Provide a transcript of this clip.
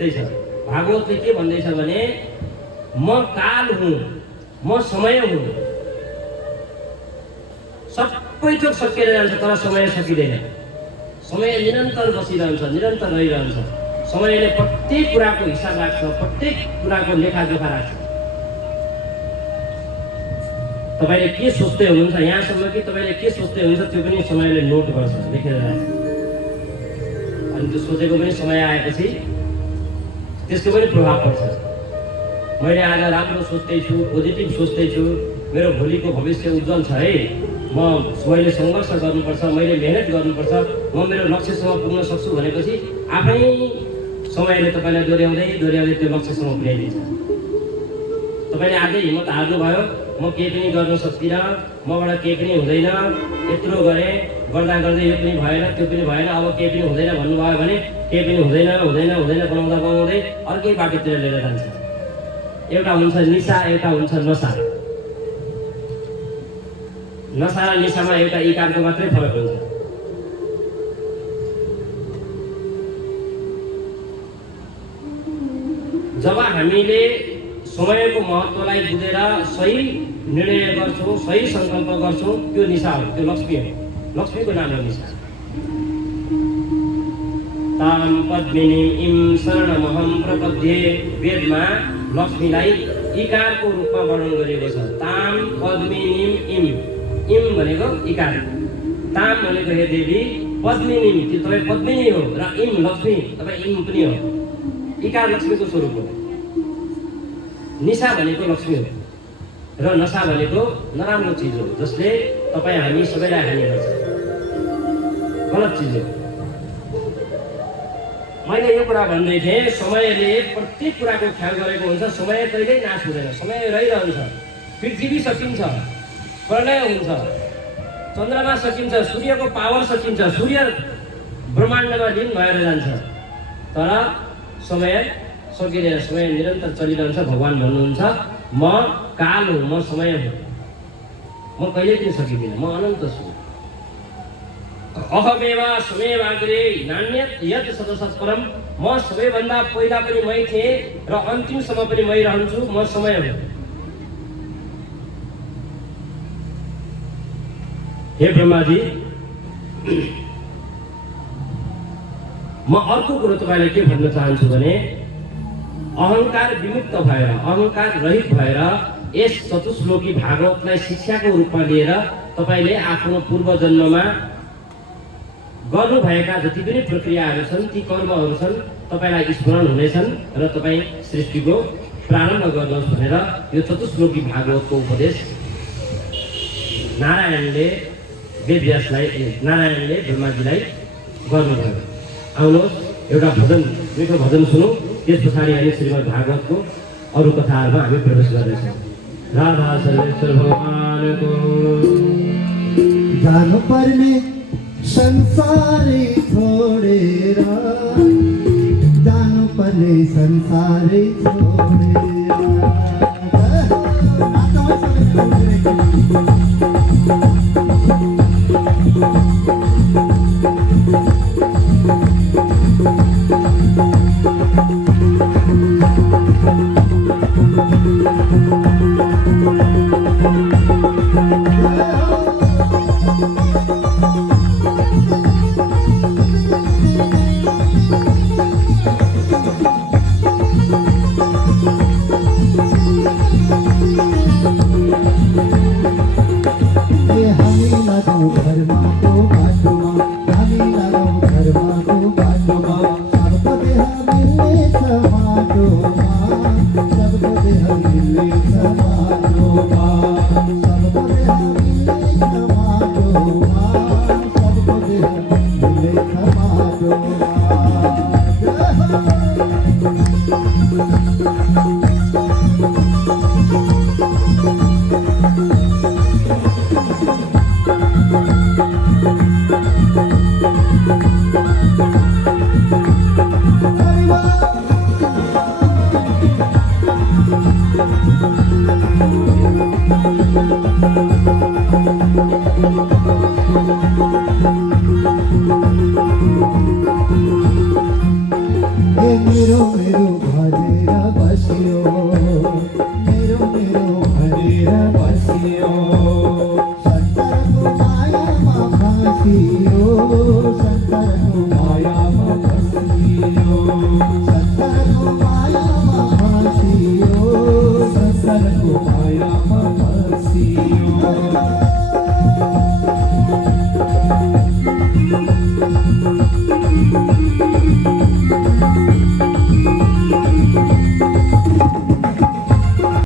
भागवतले के भन्दैछ भने म काल हुँ, म समय हुँ। सबै थोक सकिएर जान्छ तर समय सकिँदैन। समय निरन्तर बसिरहन्छ, निरन्तर रहिरहन्छ। समयले प्रत्येक कुराको हिसाब राख्छ, प्रत्येक कुराको लेखाजोखा राख्छ। तपाईले के सोच्दै हुनुहुन्छ यहाँसम्म कि तपाईले के सोच्दै हुनुहुन्छ त्यो पनि समयले नोट गर्छ, लेखेर राख्छ। अनि त्यो सोचेको पनि समय आएपछि त्यसको पनि प्रभाव पर्छ। मैले आज राम्रो सोच्दैछु, पोजिटिभ सोच्दैछु, मेरो भोलिको भविष्य उज्जवल छ है, मैले सङ्घर्ष गर्नुपर्छ, मैले मेहनत गर्नुपर्छ, म मेरो लक्ष्यसम्म पुग्न सक्छु भनेपछि आफै समयले तपाईँलाई दोहोऱ्याउँदै दोहोऱ्याउँदै त्यो लक्ष्यसम्म पुर्याइदिन्छ। तपाईँले आजै हिम्मत हार्नुभयो, म केही पनि गर्न सक्दिनँ, मबाट केही पनि हुँदैन, यत्रो गरेँ, गर्दा गर्दै यो पनि भएन, त्यो पनि भएन, अब केही पनि हुँदैन भन्नुभयो भने केही पनि हुँदैन हुँदैन हुँदैन बनाउँदा बनाउँदै अर्कै बाटोतिर लिएर जान्छ। एउटा हुन्छ निसा, एउटा हुन्छ नसा। नसा र निसामा एउटा इकारको मात्रै फरक हुन्छ। जब हामीले समयको महत्त्वलाई बुझेर सही निर्णय गर्छौँ, सही सङ्कल्प गर्छौँ, त्यो निसा हो, त्यो लक्ष्मी हो। लक्ष्मीको नाम हो निसा। ताम पद्मिनी इम शरणमहम प्रपद्ये, वेदमा लक्ष्मीलाई इकारको रूपमा वर्णन गरिएको छ। ताम पद्मिनीम इम, इम भनेको इकार, ताम भनेको हे देवी, पद्मिनीम त्यो तपाईँ पद्मिनी हो र इम लक्ष्मी तपाईँ इम पनि हो। इकार लक्ष्मीको स्वरूप हो। निसा भनेको लक्ष्मी हो र नसा भनेको नराम्रो चिज हो जसले तपाईँ हामी सबैलाई हानि गर्छ, गलत चिज हो। मैले यो कुरा भन्दै थिएँ, समयले प्रत्येक कुराको ख्याल गरेको हुन्छ। समय कहिल्यै नाश हुँदैन, समय रहिरहन्छ। पृथ्वी सकिन्छ, प्रलय हुन्छ, चन्द्रमा सकिन्छ, सूर्यको पावर सकिन्छ, सूर्य ब्रह्माण्डमा लीन भएर जान्छ, तर समय सकिँदैन। समय निरन्तर चलिरहन्छ। भगवान् भन्नुहुन्छ म काल हुँ, म समय हुँ, म कहिले पनि सकिँदिनँ, म अनन्त छु। अहमेवा समयमाग्रे नान्यत यत् सदसत्परम, म सबैभन्दा पहिला पनि मै थिएँ र अन्तिमसम्म पनि मै रहन्छु, म समय हुँ। हे ब्रह्माजी, म अर्को कुरो तपाईँलाई के भन्न चाहन्छु भने अहङ्कार विमुक्त भएर, अहङ्कार रहित भएर यस चतुश्लोकी भागवतलाई शिक्षाको रूपमा लिएर तपाईँले आफ्नो पूर्व जन्ममा गर्नुभएका जति पनि प्रक्रियाहरू छन्, ती कर्महरू छन्, तपाईँलाई स्मरण हुनेछन् र तपाईँ सृष्टिको प्रारम्भ गर्नुहोस् भनेर यो चतुश्लोकी भागवतको उपदेश नारायणले वेदव्यासलाई, नारायणले ब्रह्माजीलाई गर्नुभयो। आउनुहोस् एउटा भजन, मिठो भजन सुनौँ, त्यस पछाडि हामी श्रीमद् भागवतको अरू कथाहरूमा हामी प्रवेश गर्नेछौँ। राधा सर्वेश्वर भगवानको जानु पर्ने संसारै छोडेर, जानु पर्ने संसारै छोडेर।